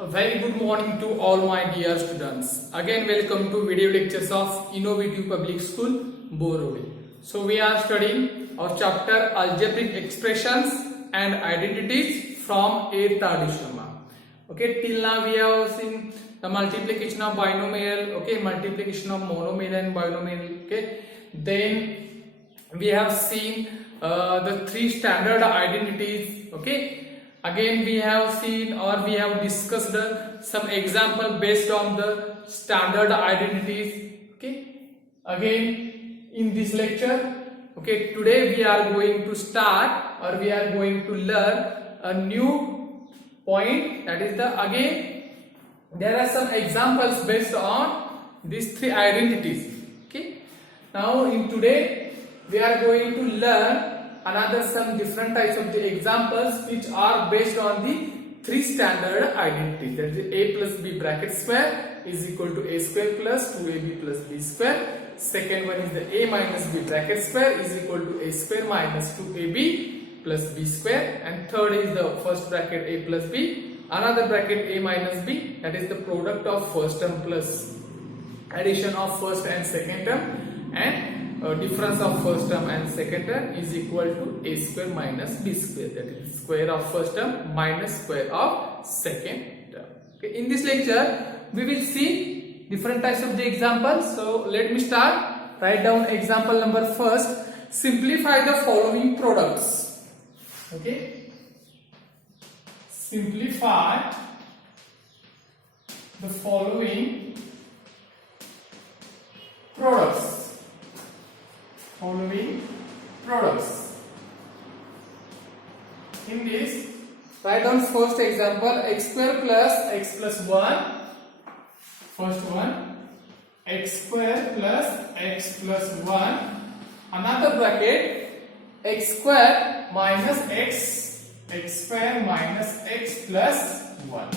A very good morning to all my dear students. Again welcome to video lectures of Innovative Public School, Borode. So we are studying our chapter Algebraic Expressions and Identities from 8th addition. Okay, till now we have seen the multiplication of binomial, okay, multiplication of monomial and binomial, okay. Then we have seen the three standard identities, okay. Again we have seen or we have discussed some example based on the standard identities, okay. Again in this lecture, okay, today we are going to start or we are going to learn a new point, that is the again there are some examples based on these three identities, okay. Now in today we are going to learn another some different types of the examples which are based on the three standard identities, that is a plus b bracket square is equal to a square plus 2ab plus b square. Second one is the a minus b bracket square is equal to a square minus 2ab plus b square, and third is the first bracket a plus b, another bracket a minus b, that is the product of first term plus addition of first and second term, and difference of first term and second term is equal to a square minus b square, that is square of first term minus square of second term. Okay, in this lecture we will see different types of the examples. So let me start. Write down example number first. Simplify the following products. Okay, simplify the following products. In this, write down first example, x square plus x plus 1. First one, x square plus x plus 1. Another bracket, x square minus x square minus x plus 1.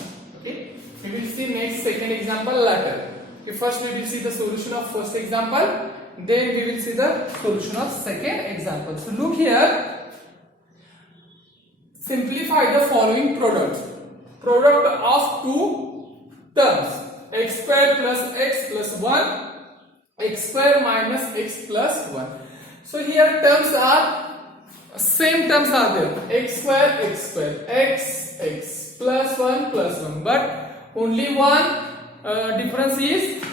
Okay, we will see next second example later. Okay, first we will see the solution of first example, then we will see the solution of second example. So look here, simplify the following product of two terms, x square plus x plus 1, x square minus x plus 1. So here terms are same, terms are there, x square x plus 1, but only one difference is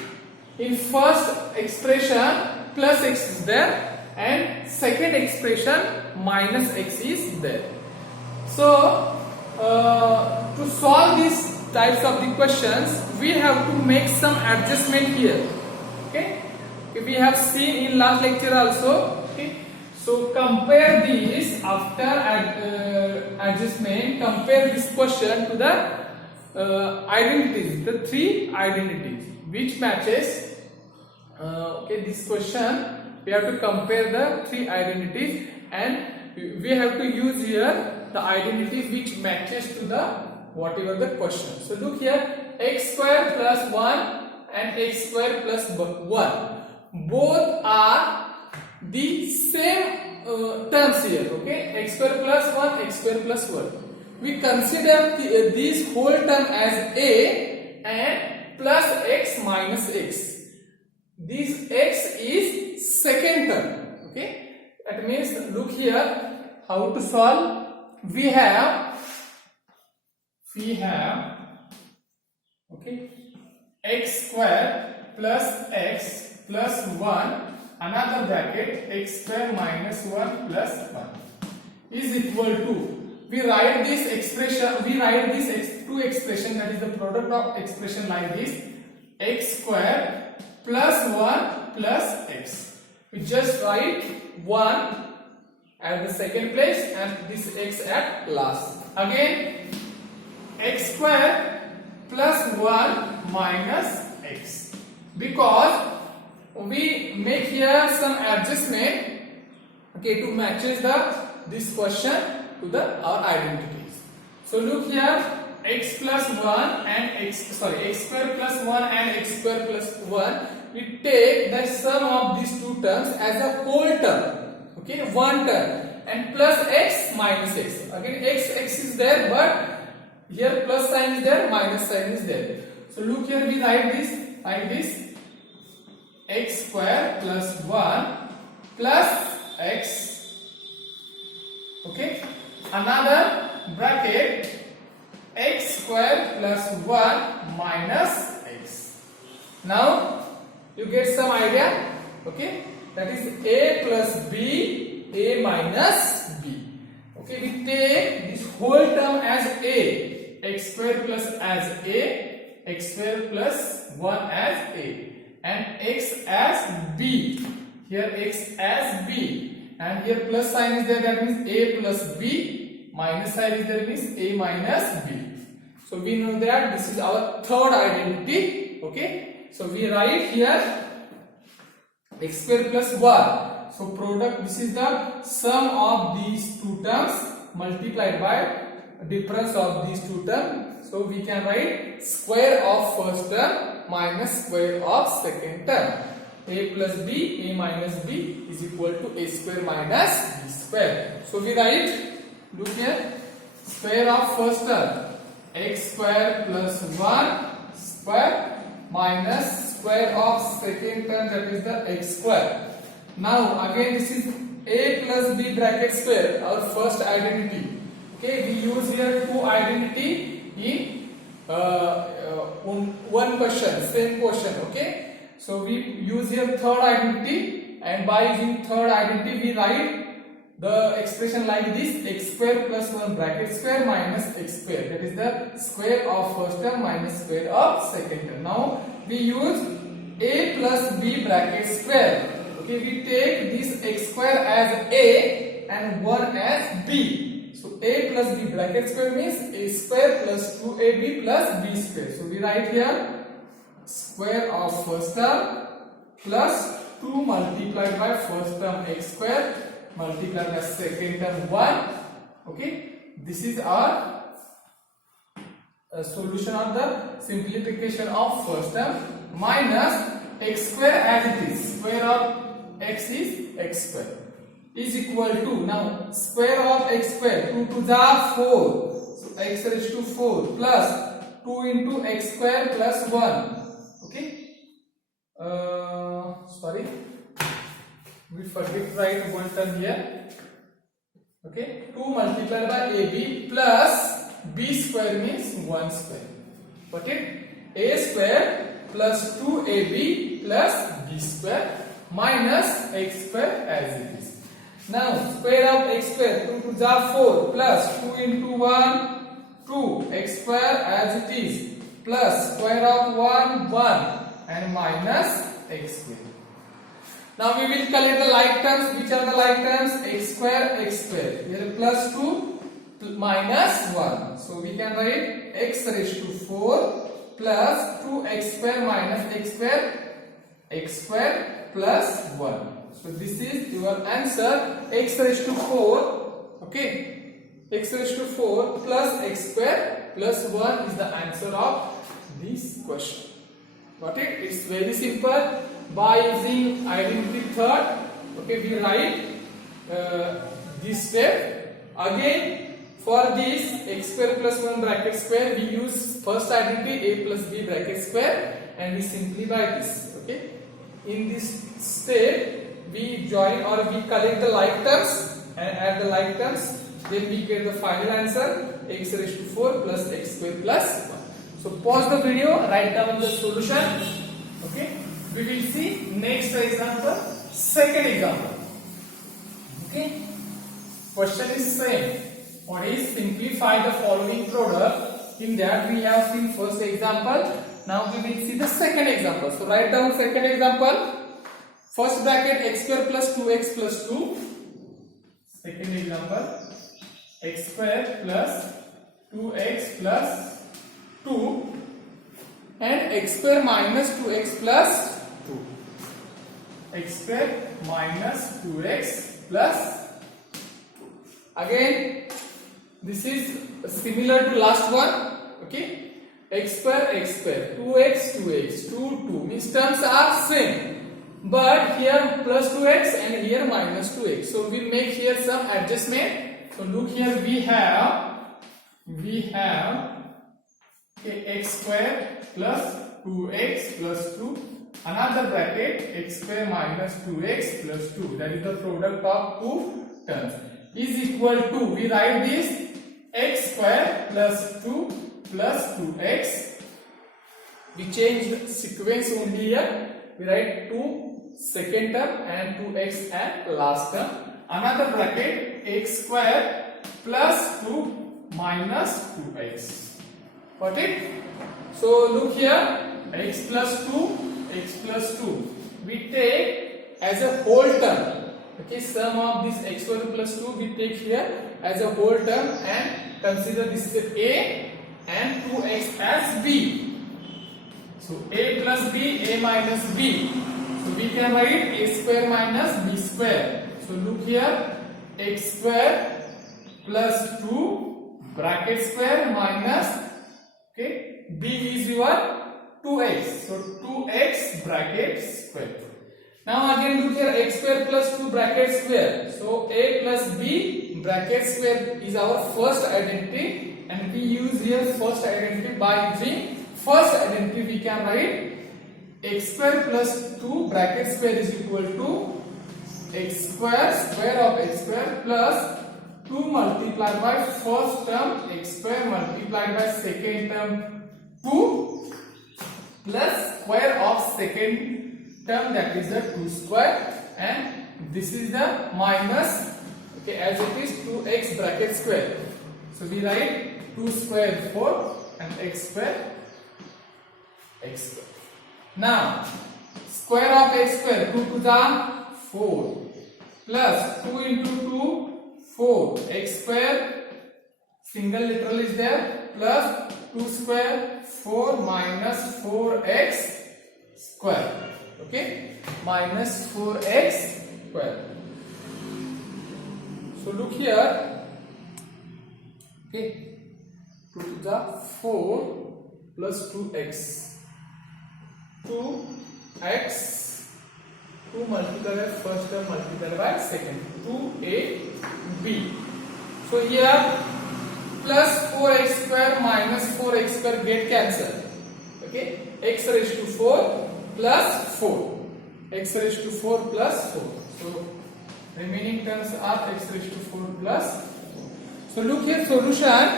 in first expression plus x is there and second expression minus x is there. So to solve these types of the questions we have to make some adjustment here. Okay, we have seen in last lecture also. Okay, so compare these after adjustment, compare this question to the identities, the three identities which matches. Okay, this question we have to compare the three identities and we have to use here the identities which matches to the whatever the question. So look here, x square plus 1 and x square plus 1, both are the same terms here. Okay, x square plus 1, x square plus 1. We consider this whole term as a and plus x minus x. This x is second term. Okay, that means look here how to solve. We have okay, x square plus x plus 1, another bracket x square minus 1 plus 1 is equal to, we write this two expression, that is the product of expression like this, x square plus 1 plus x. We just write 1 at the second place and this x at last. Again, x square plus 1 minus x, because we make here some adjustment, okay, to matches this question to our identities. So look here, x plus 1 and x square plus 1 and x square plus 1, we take the sum of these two terms as a whole term, okay, one term, and plus x minus x. Again x is there, but Here plus sign is there, minus sign is there. So look here, we write this like this: x square plus 1 plus x. Okay. Another bracket, x square plus 1 minus x. Now you get some idea. Okay. That is a plus b, a minus b. Okay, we take this whole term as a, x square plus as a, x square plus 1 as a, and x as b. Here x as b, and here plus sign is there, that means a plus b, minus sign is there, means a minus b. So we know that this is our third identity. Okay, so we write here x square plus 1. So product, this is the sum of these two terms multiplied by difference of these two terms. So we can write square of first term minus square of second term. A plus b, a minus b is equal to a square minus b square. So we write, look here, square of first term x square plus 1 square minus square of second term, that is the x square. Now again this is a plus b bracket square, our first identity. Okay, we use here two identity in one question, same question. Okay, so we use here third identity, and by using third identity we write the expression like this: x square plus 1 bracket square minus x square, that is the square of first term minus square of second term. Now we use a plus b bracket square. Okay, we take this x square as a and 1 as b. So a plus b bracket square means a square plus 2ab plus b square. So we write here square of first term plus 2 multiplied by first term x square multiplied by second term 1. Okay, this is our solution of the simplification of first term minus x square as it is. Square of x is x square is equal to, now square of x square, 2 to the 4, so x raised to 4 plus 2 into x square plus 1. Okay, sorry, we forget to write one term here. Okay, 2 multiplied by ab plus b square means 1 square. Okay, a square plus 2ab plus b square minus x square as it is. Now square of x square, 2 to the 4 plus 2 into 1 2 x square as it is plus square of 1 1 and minus x square. Now we will collect the like terms. Which are the like terms? X square, x square. Here plus 2 minus 1. So we can write x raised to 4 plus 2x square minus x square plus 1. So this is your answer, x raised to 4. Okay, x raised to 4 plus x square plus 1 is the answer of this question. Got it? It's very simple. By using identity third, okay, we write this step. Again, for this x square plus 1 bracket square, we use first identity a plus b bracket square and we simplify this. Okay, in this step we join or we collect the like terms and add the like terms, then we get the final answer, x raised to 4 plus x square plus 1. So pause the video, write down the solution. Okay, we will see next example, second example. Okay, question is same. What is simplify the following product? In that we have seen first example. Now we will see the second example. So write down second example. First bracket x square plus 2x plus 2. Second example, x square plus 2x plus 2 and x square minus 2x plus 2. X square minus 2x plus 2. Again, this is similar to last one. Okay, x square, 2x, 2x, 2, 2 means terms are same. But here plus 2x and here minus 2x. So we make here some adjustment. So look here, we have Okay, x square plus 2x plus 2. Another bracket x square minus 2x plus 2. That is the product of two terms. Is equal to, we write this x square plus 2 plus 2x. We change the sequence only here. We write 2 second term and 2x at last term. Another bracket x square plus 2 minus 2x. Got it? So look here, x plus 2 we take as a whole term. Okay, sum of this x square plus 2 we take here as a whole term and consider this is a and 2x as b. So a plus b, a minus b. So we can write a square minus b square. So look here, x square plus 2 bracket square minus, okay, b is your 2x. So 2x bracket square. Now again look here, x square plus 2 bracket square. So a plus b bracket square is our first identity, and we use here first identity. By using first identity we can write x square plus 2 bracket square is equal to x square square of x square plus 2 multiplied by first term x square multiplied by second term 2 plus square of second term, that is the 2 square, and this is the minus, okay, as it is 2x bracket square. So we write 2 square 4 and x square x square. Now square of x square 2 to the 4 plus 2 into 2 4 x square, single literal is there, plus 2 square 4 minus 4x square. Okay, minus 4x square. So look here, okay, 2 to the 4 plus 2x, 2x, 2 multiplied by first term multiplied by second, 2ab. So here plus 4x square minus 4x square get cancelled. Okay, x raised to 4 plus 4, x raised to 4 plus 4. So remaining terms are x raised to 4 plus 4. So look here, solution.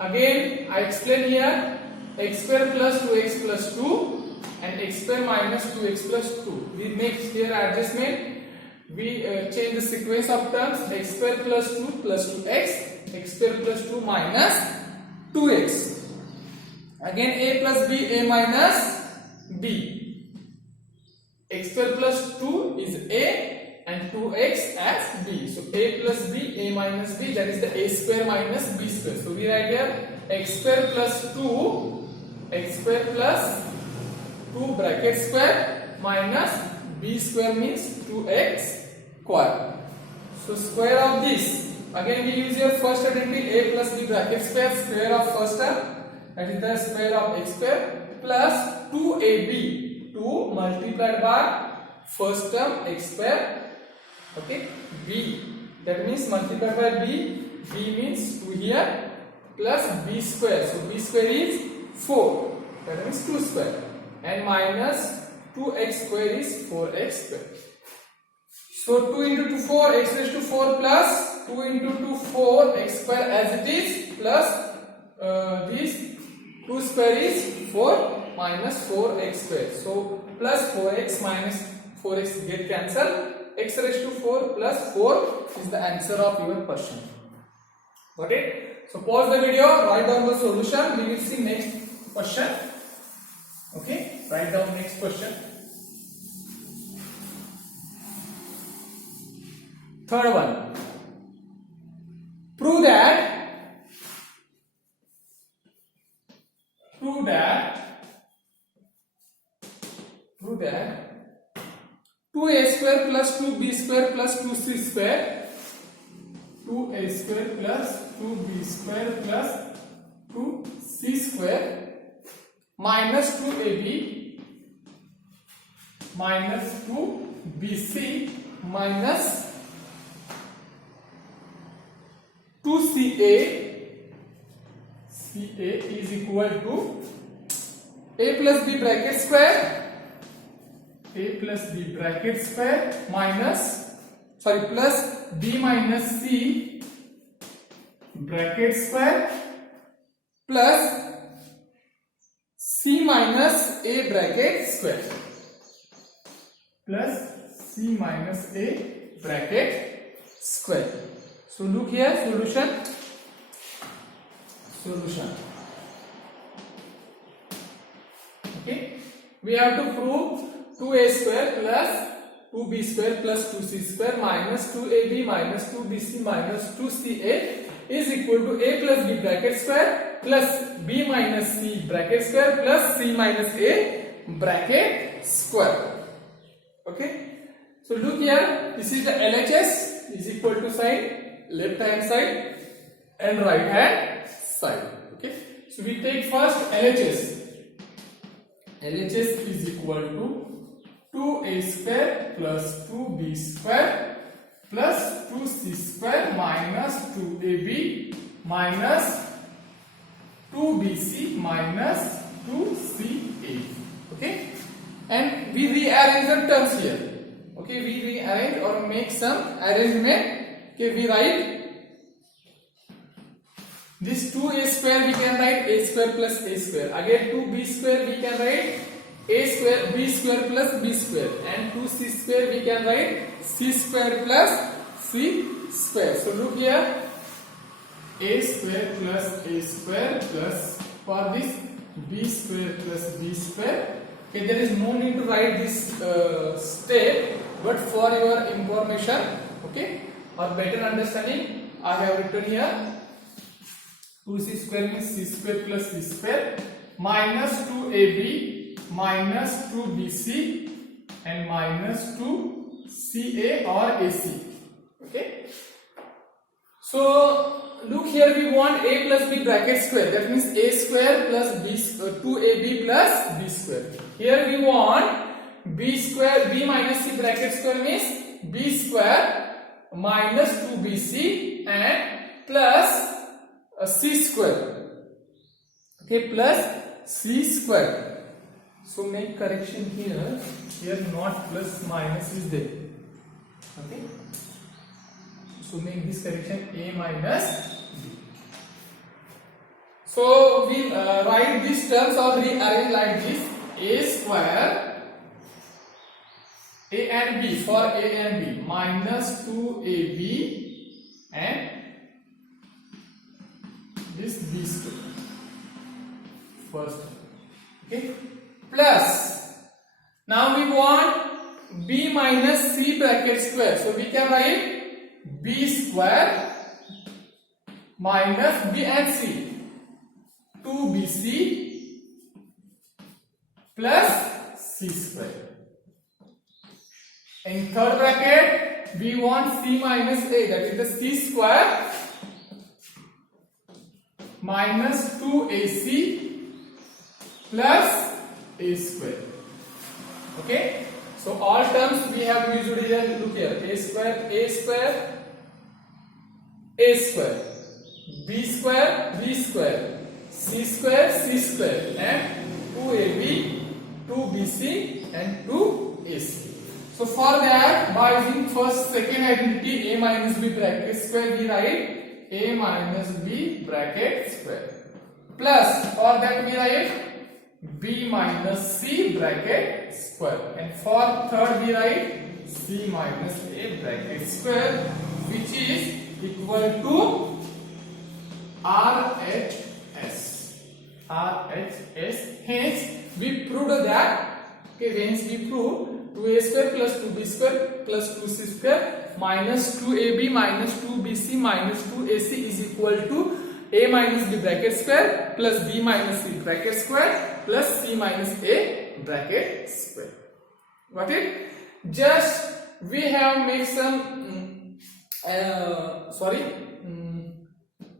Again I explain here, x square plus 2x plus 2 and x square minus 2x plus 2. We make here adjustment. We change the sequence of terms, x square plus 2 plus 2x, x square plus 2 minus 2x. Again a plus b, a minus b. X square plus 2 is a and 2x as b. So a plus b, a minus b, that is the a square minus b square. So we write here x square plus 2, x square plus 2 bracket square minus b square means 2x square. So square of this, again we use your first identity, a plus b bracket square of first term, that is the square of x square plus 2ab, 2 multiplied by first term x square, okay, b, that means multiplied by b, b means 2 here, plus b square, so b square is 4, that means 2 square, and minus 2x square is 4x square. So 2 into 2 4, x raised to 4 plus 2 into 2 4 x square as it is, plus this 2 square is 4 minus 4x square. So plus 4x minus 4x get cancelled. X raised to 4 plus 4 is the answer of your question. Got it? So pause the video, write down the solution. We will see next question. Okay, write down next question. Third one. Prove that 2a square plus 2b square plus 2c square, 2a square plus 2b square plus 2c square minus 2ab minus 2bc minus 2ca CA is equal to A plus B bracket square, A plus B bracket square plus B minus C bracket square plus C minus A bracket square plus C minus A bracket square. So look here, solution. Okay, we have to prove 2A square plus 2B square plus 2C square minus 2AB minus 2BC minus 2CA is equal to A plus B bracket square plus B minus C bracket square plus C minus A bracket square. Okay, so look here, this is the LHS is equal to sign left hand side and right hand side. Okay, so we take first LHS. LHS is equal to 2A square plus 2B square plus 2C square minus 2AB minus 2BC minus 2CA. Okay, and we rearrange the terms here. Okay, we rearrange or make some arrangement. Okay, we write this 2A square, we can write A square plus A square. Again 2B square, we can write A square, B square plus B square, and 2C square, we can write C square plus C square. So look here, A square plus A square plus for this B square plus B square. Okay, there is no need to write this step, but for your information, okay, or better understanding, I have written here 2C square means C square plus C square minus 2AB minus 2BC and minus 2CA or AC. Okay, so look here, we want A plus B bracket square, that means A square plus B 2AB plus B square. Here we want B square, B minus C bracket square means B square minus 2BC and plus C square. Okay, plus C square. So make correction here. Here not plus minus is there. Okay. So make this correction A minus B. So we write these terms or rearrange like this: A square, A and B, for A and B, minus 2AB and this B square first. Okay, plus now we want B minus C bracket square, so we can write B square minus B and C 2BC plus C square. In third bracket we want C minus A, that is the C square minus 2AC plus A square. Okay, so all terms we have used here. Look here, A square, A square, A square, B square, B square, C square, C square, and 2AB, 2BC and 2AC. So for that, by using first second identity A minus B bracket square, we write A minus B bracket square, plus for that we write B minus C bracket square, and for third we write C minus A bracket square, which is equal to RHS. Hence we proved that. Okay, hence we prove 2A square plus 2B square plus 2C square minus 2AB minus 2BC minus 2AC is equal to A minus B bracket square plus B minus C bracket square plus C minus A bracket square. Got it? Just we have made some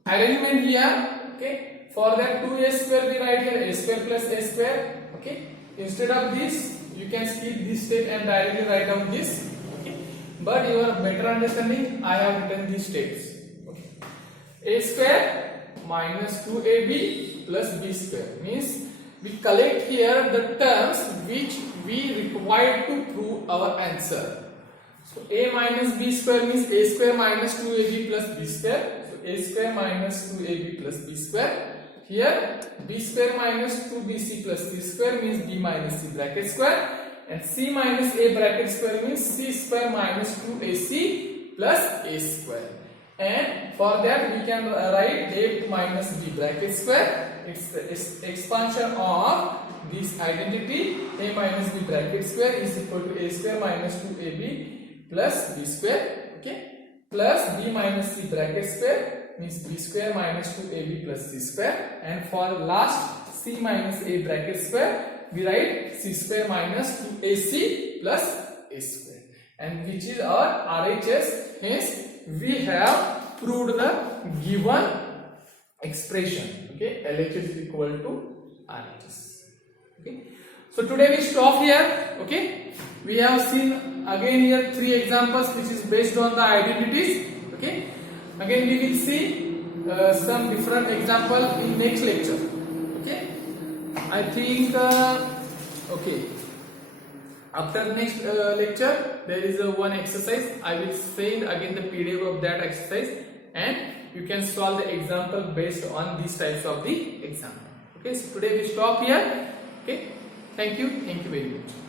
arrangement here. Okay, for that 2A square we write here A square plus A square. Okay, instead of this you can skip this step and directly write down this. Okay, but your better understanding I have written these steps. Okay, A square minus 2ab plus b square. Means we collect here the terms which we require to prove our answer. So a minus b square means a square minus 2ab plus b square. So a square minus 2ab plus b square. Here b square minus 2bc plus c square means b minus c bracket square. And c minus a bracket square means c square minus 2ac plus a square. And for that we can write a minus b bracket square. It's the expansion of this identity. A minus b bracket square is equal to a square minus 2ab plus b square. Okay, plus b minus c bracket square means b square minus 2ab plus c square. And for last c minus a bracket square, we write c square minus 2ac plus a square, and which is our RHS. Hence we have proved the given expression. Okay, LHS is equal to RHS. Okay, so today we stop here. Okay, we have seen again here 3 examples which is based on the identities. Okay, again we will see some different example in next lecture. Okay, I think okay, after next lecture there is one exercise. I will send again the PDF of that exercise, and you can solve the example based on these types of the example. Okay, so today we stop here. Okay, thank you very much.